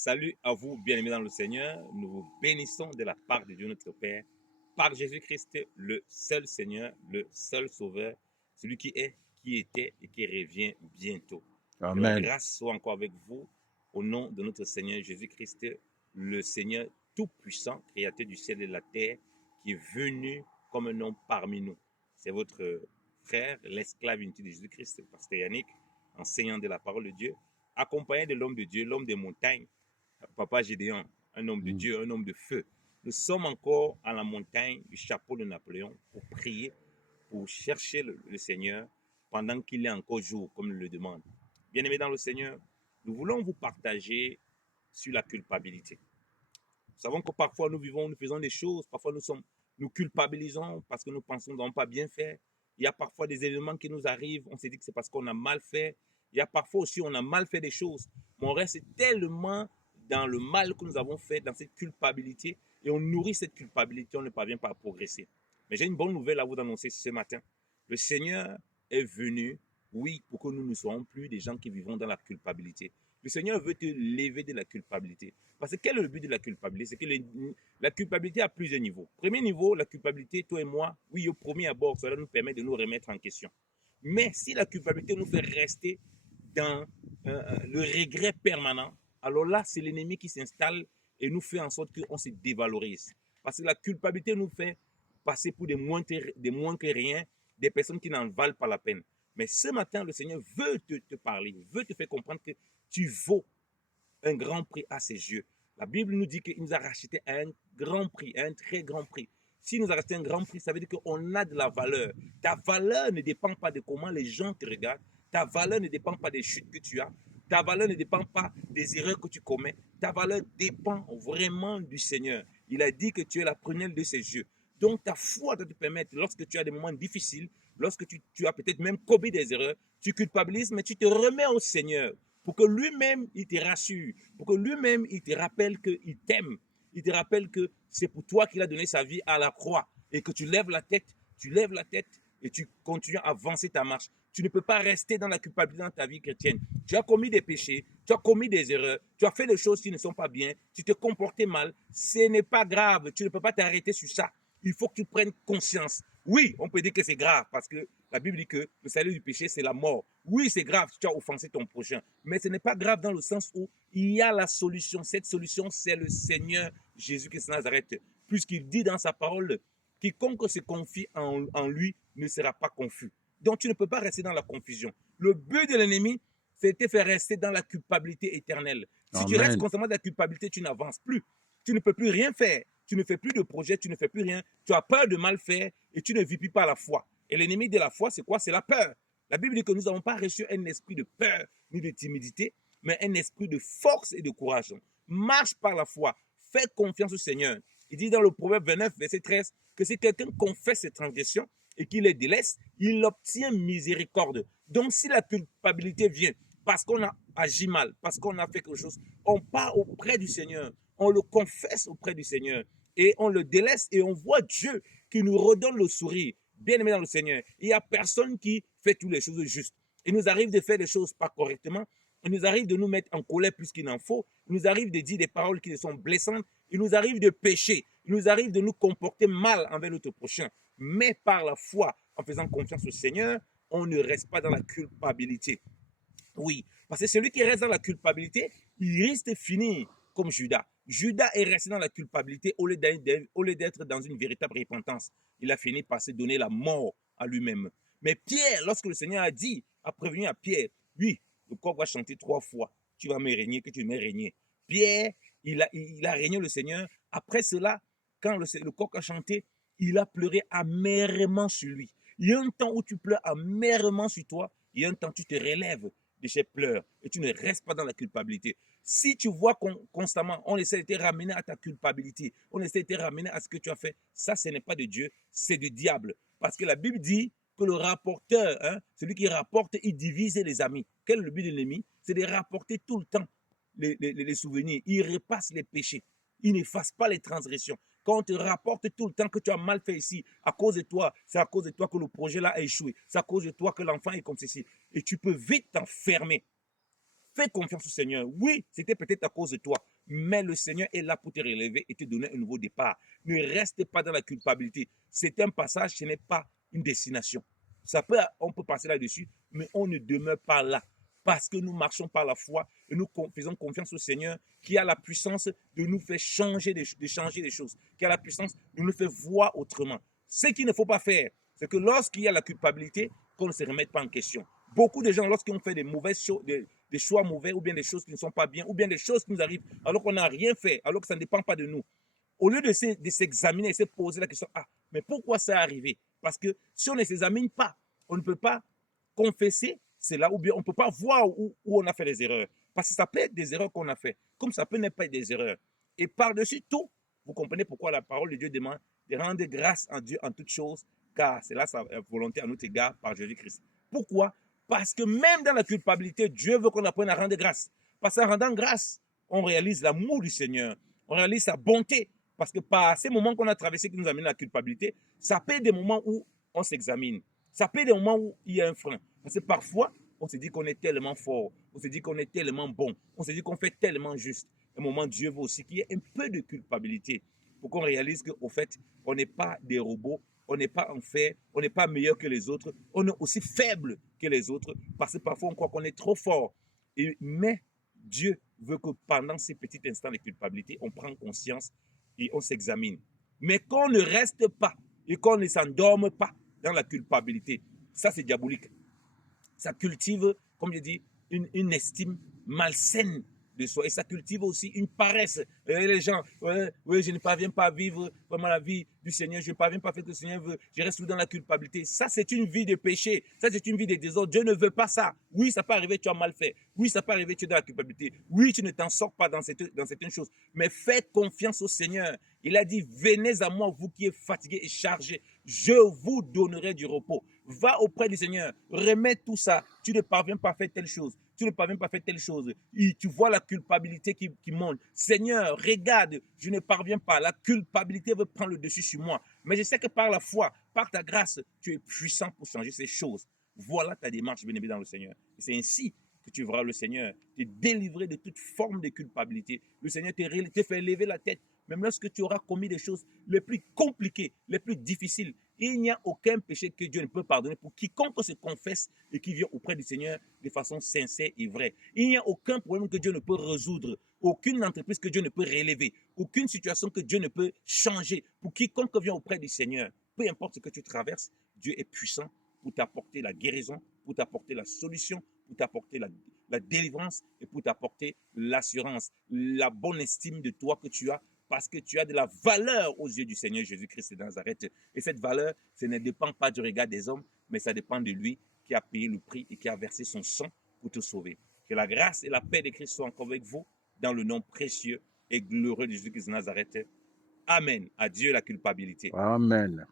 Salut à vous, bien-aimés dans le Seigneur. Nous vous bénissons de la part de Dieu notre Père, par Jésus-Christ, le seul Seigneur, le seul Sauveur, celui qui est, qui était et qui revient bientôt. Que la Amen. grâce soit encore avec vous, au nom de notre Seigneur Jésus-Christ, le Seigneur tout-puissant, créateur du ciel et de la terre, qui est venu comme un homme parmi nous. C'est votre frère, l'esclave inutile de Jésus-Christ, pasteur Yannick, enseignant de la parole de Dieu, accompagné de l'homme de Dieu, l'homme des montagnes, Papa Gédéon, un homme de Dieu, un homme de feu. Nous sommes encore à la montagne du chapeau de Napoléon pour prier, pour chercher le Seigneur pendant qu'il est encore jour, comme il le demande. Bien-aimés dans le Seigneur, nous voulons vous partager sur la culpabilité. Nous savons que parfois nous faisons des choses, parfois nous culpabilisons parce que nous pensons qu'on n'a pas bien fait. Il y a parfois des événements qui nous arrivent, on se dit que c'est parce qu'on a mal fait. Il y a parfois aussi on a mal fait des choses, mais on reste tellement dans le mal que nous avons fait, dans cette culpabilité, et on nourrit cette culpabilité, on ne parvient pas à progresser. Mais j'ai une bonne nouvelle à vous annoncer ce matin. Le Seigneur est venu, oui, pour que nous ne soyons plus des gens qui vivons dans la culpabilité. Le Seigneur veut te lever de la culpabilité. Parce que quel est le but de la culpabilité? C'est que la culpabilité a plusieurs niveaux. Premier niveau, la culpabilité, toi et moi, oui, au premier abord, cela nous permet de nous remettre en question. Mais si la culpabilité nous fait rester dans le regret permanent, alors là, c'est l'ennemi qui s'installe et nous fait en sorte qu'on se dévalorise. Parce que la culpabilité nous fait passer pour des moins que rien, des personnes qui n'en valent pas la peine. Mais ce matin, le Seigneur veut te parler, veut te faire comprendre que tu vaux un grand prix à ses yeux. La Bible nous dit qu'il nous a racheté à un grand prix, à un très grand prix. S'il nous a racheté un grand prix, ça veut dire qu'on a de la valeur. Ta valeur ne dépend pas de comment les gens te regardent. Ta valeur ne dépend pas des chutes que tu as. Ta valeur ne dépend pas des erreurs que tu commets. Ta valeur dépend vraiment du Seigneur. Il a dit que tu es la prunelle de ses yeux. Donc ta foi doit te permettre, lorsque tu as des moments difficiles, lorsque tu as peut-être même commis des erreurs, tu culpabilises, mais tu te remets au Seigneur pour que lui-même, il te rassure, pour que lui-même, il te rappelle qu'il t'aime, il te rappelle que c'est pour toi qu'il a donné sa vie à la croix et que tu lèves la tête et tu continues à avancer ta marche. Tu ne peux pas rester dans la culpabilité dans ta vie chrétienne. Tu as commis des péchés, tu as commis des erreurs, tu as fait des choses qui ne sont pas bien, tu te comportais mal. Ce n'est pas grave, tu ne peux pas t'arrêter sur ça. Il faut que tu prennes conscience. Oui, on peut dire que c'est grave parce que la Bible dit que le salut du péché, c'est la mort. Oui, c'est grave si tu as offensé ton prochain, mais ce n'est pas grave dans le sens où il y a la solution. Cette solution, c'est le Seigneur Jésus-Christ de Nazareth. Puisqu'il dit dans sa parole, quiconque se confie en lui ne sera pas confus. Donc tu ne peux pas rester dans la confusion. Le but de l'ennemi, c'est de te faire rester dans la culpabilité éternelle. Si tu restes Amen. constamment dans la culpabilité, tu n'avances plus. Tu ne peux plus rien faire. Tu ne fais plus de projet, tu ne fais plus rien. Tu as peur de mal faire et tu ne vis plus par la foi. Et l'ennemi de la foi, c'est quoi? C'est la peur. La Bible dit que nous n'avons pas reçu un esprit de peur ni de timidité, mais un esprit de force et de courage. Marche par la foi. Fais confiance au Seigneur. Il dit dans le Proverbe 29, verset 13, que si quelqu'un confesse ses transgressions et qu'il les délaisse, il obtient miséricorde. Donc si la culpabilité vient parce qu'on a agi mal, parce qu'on a fait quelque chose, on part auprès du Seigneur, on le confesse auprès du Seigneur et on le délaisse et on voit Dieu qui nous redonne le sourire. Bien aimé dans le Seigneur, il n'y a personne qui fait toutes les choses justes. Il nous arrive de faire des choses pas correctement. Il nous arrive de nous mettre en colère plus qu'il n'en faut. Il nous arrive de dire des paroles qui sont blessantes. Il nous arrive de pécher. Il nous arrive de nous comporter mal envers notre prochain. Mais par la foi, en faisant confiance au Seigneur, on ne reste pas dans la culpabilité. Oui, parce que celui qui reste dans la culpabilité, il risque de finir comme Judas. Judas est resté dans la culpabilité au lieu d'être dans une véritable repentance. Il a fini par se donner la mort à lui-même. Mais Pierre, lorsque le Seigneur a prévenu à Pierre, oui, le coq va chanter 3 fois, tu vas me régner, que tu me régner. Pierre, il a régné le Seigneur. Après cela, quand le coq a chanté, il a pleuré amèrement sur lui. Il y a un temps où tu pleures amèrement sur toi, il y a un temps où tu te relèves de ces pleurs et tu ne restes pas dans la culpabilité. Si tu vois constamment, on essaie de te ramener à ta culpabilité, on essaie de te ramener à ce que tu as fait, ça, ce n'est pas de Dieu, c'est du diable. Parce que la Bible dit que le rapporteur, celui qui rapporte, il divise les amis. Quel est le but de l'ennemi? C'est de rapporter tout le temps les souvenirs. Il repasse les péchés. Il n'efface pas les transgressions. Quand on te rapporte tout le temps que tu as mal fait ici, à cause de toi, c'est à cause de toi que le projet là a échoué. C'est à cause de toi que l'enfant est comme ceci. Et tu peux vite t'enfermer. Fais confiance au Seigneur. Oui, c'était peut-être à cause de toi, mais le Seigneur est là pour te relever et te donner un nouveau départ. Ne reste pas dans la culpabilité. C'est un passage, ce n'est pas une destination. On peut passer là-dessus, mais on ne demeure pas là. Parce que nous marchons par la foi et nous faisons confiance au Seigneur qui a la puissance de nous faire changer des choses, qui a la puissance de nous faire voir autrement. Ce qu'il ne faut pas faire, c'est que lorsqu'il y a la culpabilité, qu'on ne se remette pas en question. Beaucoup de gens, lorsqu'ils ont fait des choix mauvais ou bien des choses qui ne sont pas bien ou bien des choses qui nous arrivent alors qu'on n'a rien fait, alors que ça ne dépend pas de nous, au lieu de s'examiner et se poser la question, ah, mais pourquoi ça est arrivé? Parce que si on ne s'examine pas, on ne peut pas confesser cela ou bien on ne peut pas voir où on a fait des erreurs. Parce que ça peut être des erreurs qu'on a fait, comme ça peut ne pas être des erreurs. Et par-dessus tout, vous comprenez pourquoi la parole de Dieu demande de rendre grâce à Dieu en toutes choses, car c'est là sa volonté à notre égard par Jésus-Christ. Pourquoi? Parce que même dans la culpabilité, Dieu veut qu'on apprenne à rendre grâce. Parce qu'en rendant grâce, on réalise l'amour du Seigneur, on réalise sa bonté. Parce que par ces moments qu'on a traversés qui nous amènent à la culpabilité, ça peut être des moments où on s'examine. Ça peut être des moments où il y a un frein. Parce que parfois, on se dit qu'on est tellement fort, on se dit qu'on est tellement bon, on se dit qu'on fait tellement juste. Un moment, Dieu veut aussi qu'il y ait un peu de culpabilité pour qu'on réalise qu'au fait, on n'est pas des robots, on n'est pas en fait, on n'est pas meilleur que les autres, on est aussi faible que les autres, parce que parfois on croit qu'on est trop fort. Mais Dieu veut que pendant ces petits instants de culpabilité, on prenne conscience et on s'examine. Mais qu'on ne reste pas et qu'on ne s'endorme pas dans la culpabilité. Ça, c'est diabolique. Ça cultive, comme je dis, une estime malsaine de soi. Et ça cultive aussi une paresse. Et les gens, oui, je ne parviens pas à vivre vraiment la vie du Seigneur. Je ne parviens pas à faire ce que le Seigneur veut. Je reste dans la culpabilité. Ça, c'est une vie de péché. Ça, c'est une vie de désordre. Dieu ne veut pas ça. Oui, ça peut arriver, tu as mal fait. Oui, ça peut arriver, tu es dans la culpabilité. Oui, tu ne t'en sors pas dans certaines choses. Mais fais confiance au Seigneur. Il a dit, venez à moi, vous qui êtes fatigués et chargés. Je vous donnerai du repos. Va auprès du Seigneur. Remets tout ça. Tu ne parviens pas à faire telle chose. Tu ne parviens pas à faire telle chose. Et tu vois la culpabilité qui monte. Seigneur, regarde, je ne parviens pas. La culpabilité veut prendre le dessus sur moi. Mais je sais que par la foi, par ta grâce, tu es puissant pour changer ces choses. Voilà ta démarche, bien-aimé dans le Seigneur. Et c'est ainsi que tu verras le Seigneur te délivrer de toute forme de culpabilité. Le Seigneur te fait lever la tête. Même lorsque tu auras commis des choses les plus compliquées, les plus difficiles, il n'y a aucun péché que Dieu ne peut pardonner pour quiconque se confesse et qui vient auprès du Seigneur de façon sincère et vraie. Il n'y a aucun problème que Dieu ne peut résoudre, aucune entreprise que Dieu ne peut relever, aucune situation que Dieu ne peut changer. Pour quiconque vient auprès du Seigneur, peu importe ce que tu traverses, Dieu est puissant pour t'apporter la guérison, pour t'apporter la solution, pour t'apporter la délivrance et pour t'apporter l'assurance, la bonne estime de toi que tu as parce que tu as de la valeur aux yeux du Seigneur Jésus-Christ de Nazareth. Et cette valeur, ça ne dépend pas du regard des hommes, mais ça dépend de lui qui a payé le prix et qui a versé son sang pour te sauver. Que la grâce et la paix de Christ soient encore avec vous dans le nom précieux et glorieux de Jésus-Christ de Nazareth. Amen. Adieu la culpabilité. Amen.